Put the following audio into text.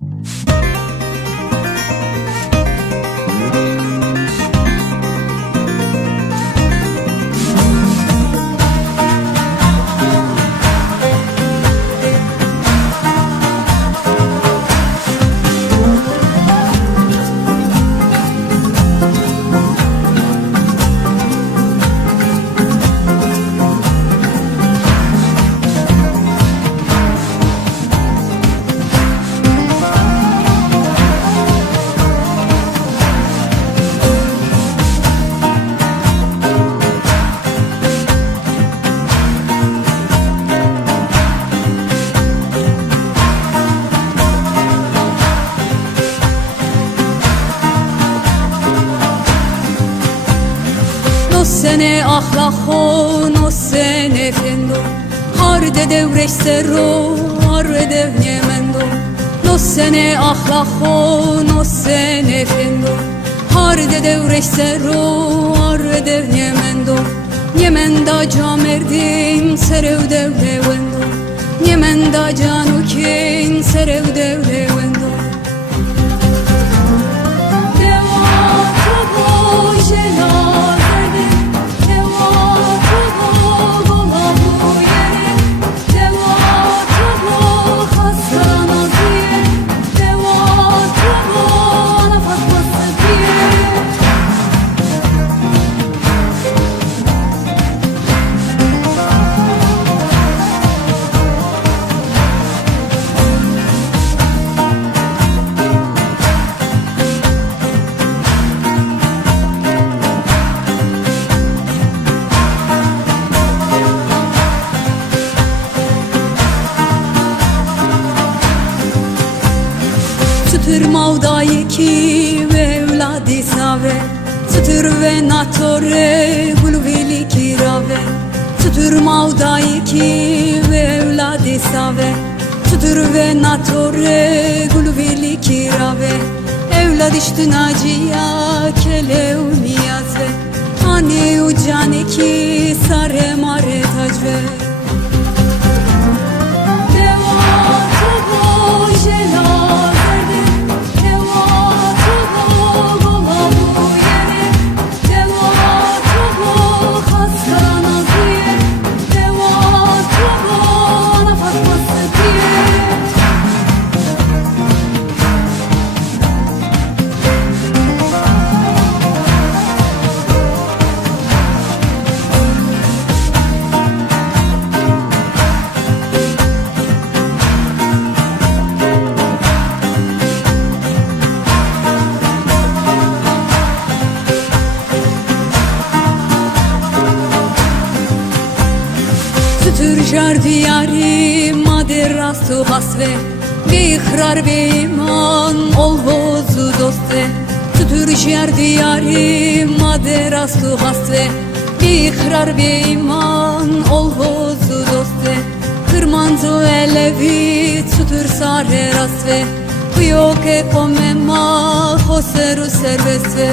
No sene ahlako, no sene fendo, harde devreş serro, harde devnye mendo. No sene ahlako, no sene fendo, harde devreş serro, harde devnye mendo. Niemenda camerdim, serev devre wendo, niemenda canukin, serev devre wendo. Mavdayki ve evladi save, Sütür ve natore gulvili kirave. Sütür mavdayki ve evladi save, Sütür ve natore gulvili kirave. Evlad iştü naciya kelev niyazve, Hani ucaniki sare mare tacve. Sütür jar diyari maderastu hasve, Bihrar be iman ol vozu doste. Sütür jar diyari maderastu hasve, Bihrar be iman ol vozu doste. Kırmanzo elevi sütür sare rasve, Kuyoke komema hoseru servesve.